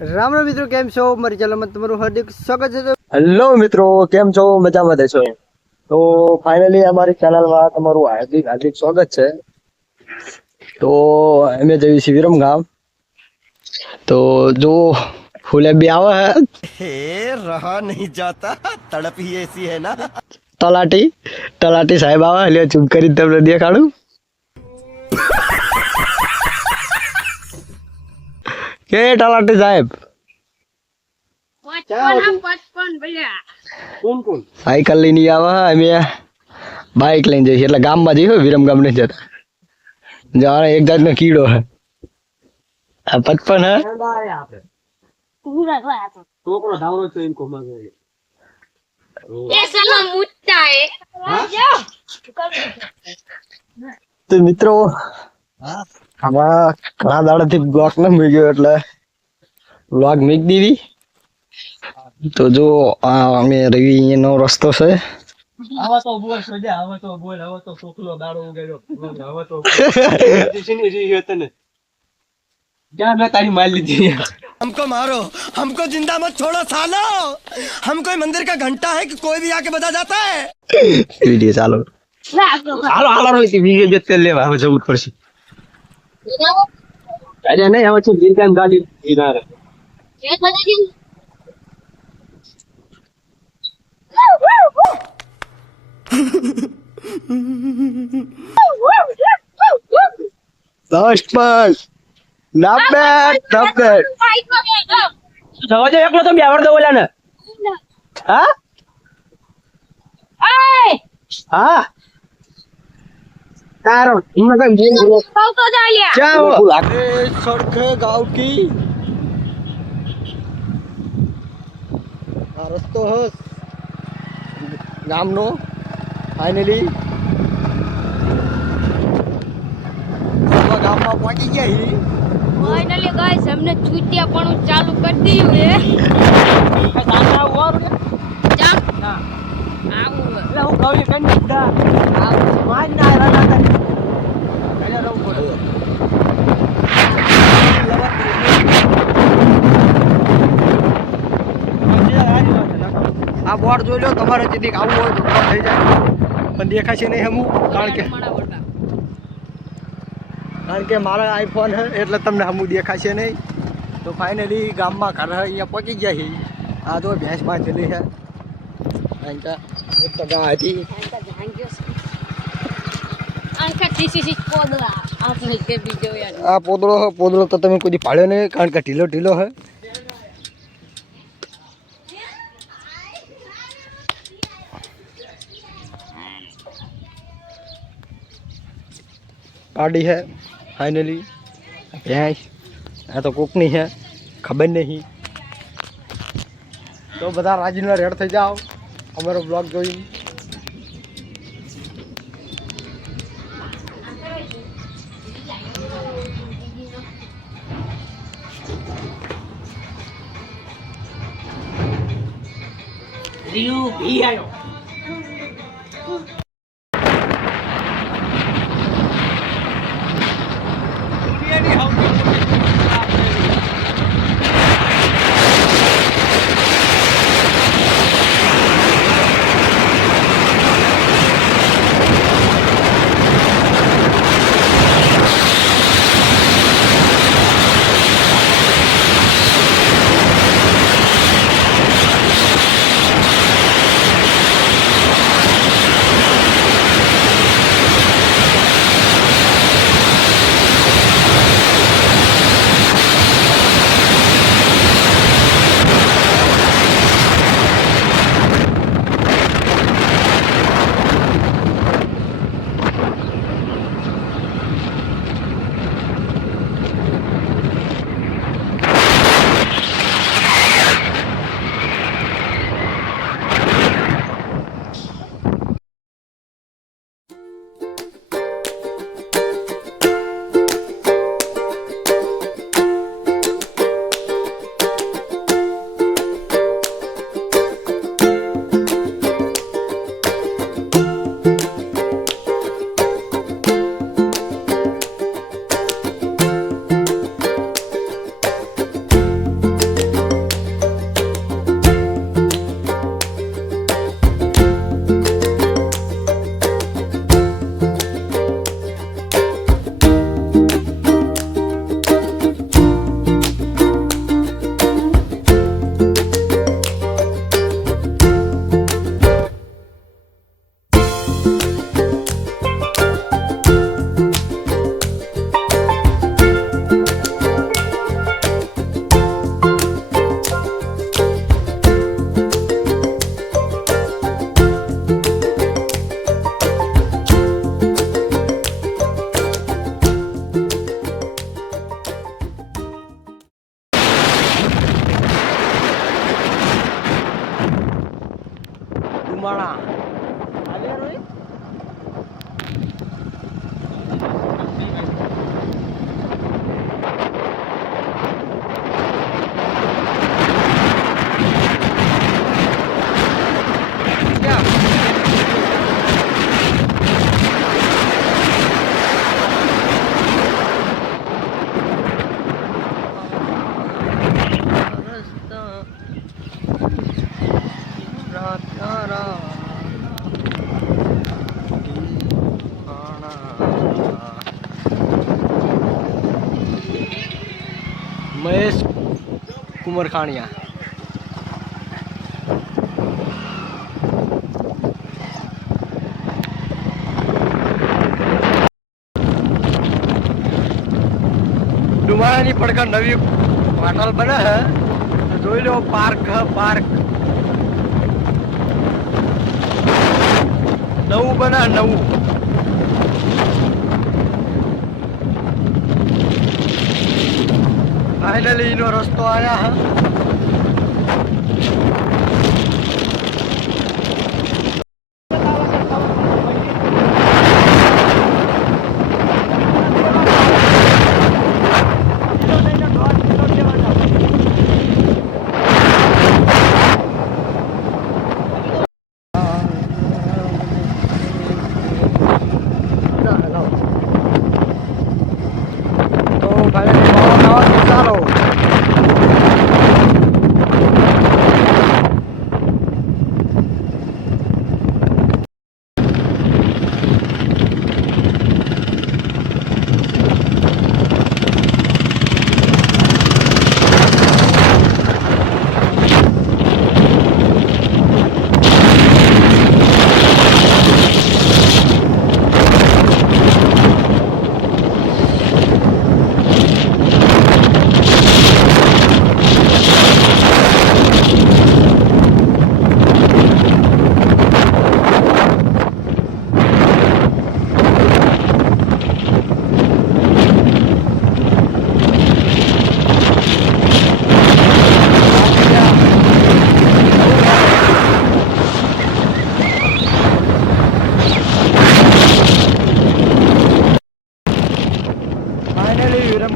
રામ રામ મિત્રો, કેમ છો? મારી ચેનલમાં તમારું હાર્દિક સ્વાગત છે. હેલો મિત્રો, કેમ છો? મજામાં દેશો? તો ફાઇનલી અમારી ચેનલમાં તમારું હાર્દિક હાર્દિક સ્વાગત છે. તો અમે જઈએ છીએ વિરમગામ. તો જો ફૂલે બી આવે हे रहा नहीं जाता तड़प ही ऐसी है ना તલાટી સાહેબ આવે એટલે ચૂપ કરી તમને દેખાડું. કે તલાટી સાહેબ સાયકલ લઈને આવે, અમે બાઇક લઈને જઈએ એટલે ગામમાં જઈએ, વિરમગામ નહીં જતા. જાણે એક જાતનો કીડો હે આ 55 હે. છોકરો ધાવરો છે એમ કોમાં ગયો. ये साला मुट्टा है તો મિત્રો આમાં ઘણા દાડાથી બ્લોક ન મૂક્યો એટલે બ્લોગ મૂકી દીધી. તો જો આ અમે રવિ નો રસ્તો છે. આવા તો બોલ સોજા, આવા તો બોલ, આવા તો છોકરો દાડો ઉગાડ્યો, આવા તો જીની રી હે તને क्या मैं तारी मार ली थी. हमको मारो, हमको जिंदा मत छोड़ो सालो. हम कोई मंदिर का घंटा है कि कोई भी आके बजा जाता है. વિડિયો ચાલો હાલો રોહિત, વિડિયો જત કરી લેવા. હવે જવું પડશે. અરે નહીં, હવે છે જીનકાન ગાડી ઇનાર. ये बता दी લાસ્ટ પાસ not bad. જવા દે, એકલો તો બેવડ દો ઓલા ને. હા હા તારો મને કઈ બોલ तो जा लिया જાઓ. सड़के गांव की આ રસ્તો હે ગામનો. ફાઇનલી ગામમાં પહોંચી ગયા હી. फाइनली गाइस हमने छुट्टियां पण चालू कर दी है ગામના ઓર जा ના आऊं એટલે હું કહું છું કઈ દા આ માન ના રાના કઈ રહું પડે. આ બોર્ડ જોઈ લો, તમારે જેથી આવું હોય તો ઉભા થઈ જાય, પણ દેખાશે નહીં હમું, કારણ કે મારા આઈફોન છે એટલે તમને હમું દેખાશે નહીં. તો ફાઇનલી ગામમાં ઘર અહીંયા પહોંચી ગયા છે. આ તો ભેંસ બાંધેલી છે, કારણ કે એક તો ગાય હતી. अंका टीसी पोदला आपने के वीडियो यार આ પોદળો તો તમે કોઈ દી પાડ્યો નહીં, કારણ કે ઢીલો ઢીલો છે. ગાડી है फाइनली भैंस. આ તો કોકની है, ખબર નહીં. તો બધા રાજીના રેડ થઈ જાઓ અમારો બ્લોગ જોઈને. રીયુ ભી આયો. ડુબાણા આવી રોહિત મહેશ કુમારખાણિયા ડુમારાની પડખે નવી હોટલ બને હે જોઈ લો પાર્ક હે પાર્ક નવું બને નવું ફાઇનલી એનો રસ્તો આયા હે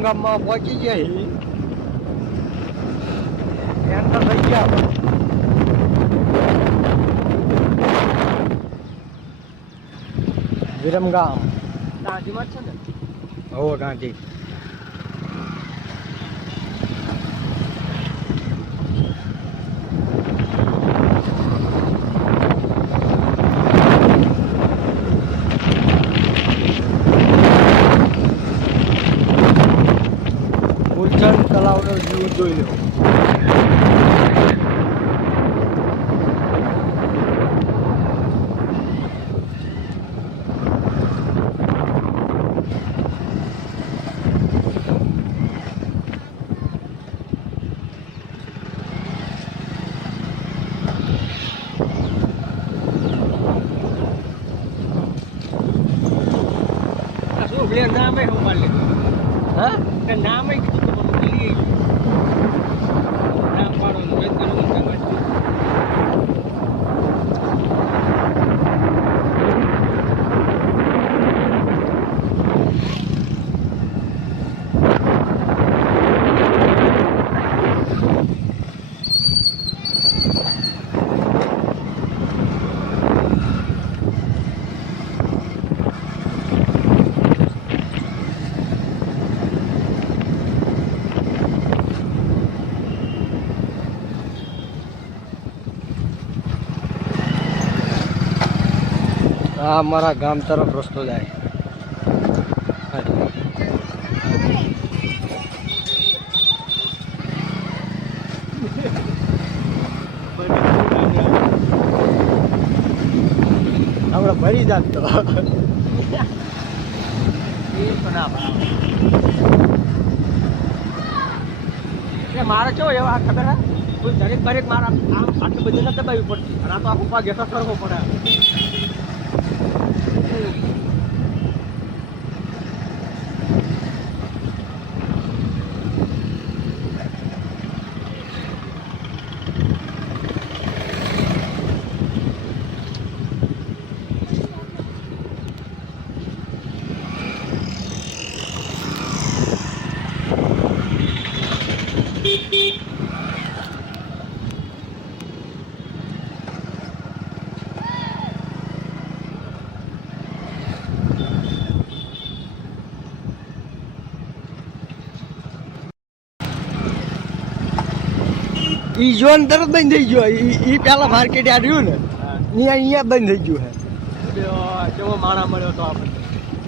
વિરમગામમાં પહોંચી ગયા એન્ટર થઈ ગયા વિરમગામ ગાંધીમાં છે ને હો ગાંધી તલાવનો વ્યૂ જોઈ લો નામ હું મારી હા નામ આ અમારા ગામ તરફ રસ્તો જાય આપણે ભરી જાત તો મારે ચો એવા ખબર હે કોઈ દરેક દરેક મારા આમ આટલું બધું નથી દબાવી પડતી અને આ તો આખું પાક એટલો કરવો પડે ઈ જોન તરત બંધ થઈ ગયો ઈ પેલા માર્કેટ યાર્ડ રહ્યું ને અહીંયા બંધ થઈ ગયું હે કેવો માણા મળ્યો તો આપણે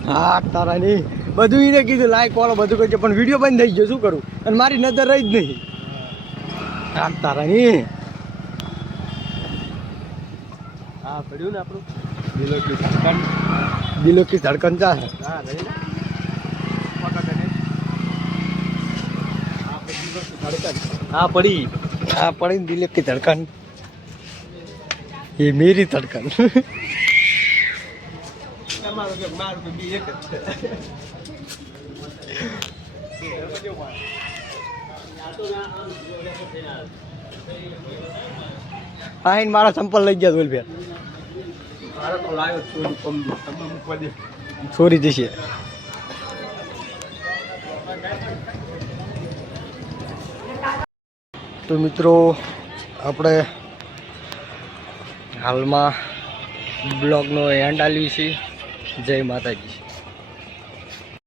હા તારા નહીં બધું એને કીધું લાઈક વાળો બધું કરજો પણ વિડીયો બંધ થઈ ગયો શું કરું અને મારી નજર રહી જ નહીં હા તારા નહીં હા પડ્યું ને આપણું દિલો કી ધડકન ચા હે હા રહી ને હા પડી हाँ पड़ी दिल की धड़कन ये मेरी धड़कन हाँ इन मारा संपल लग गया बोल छोरी जैसे તો મિત્રો આપણે હાલમાં બ્લોગનો એન્ડ આલ્યું છે જય માતાજી.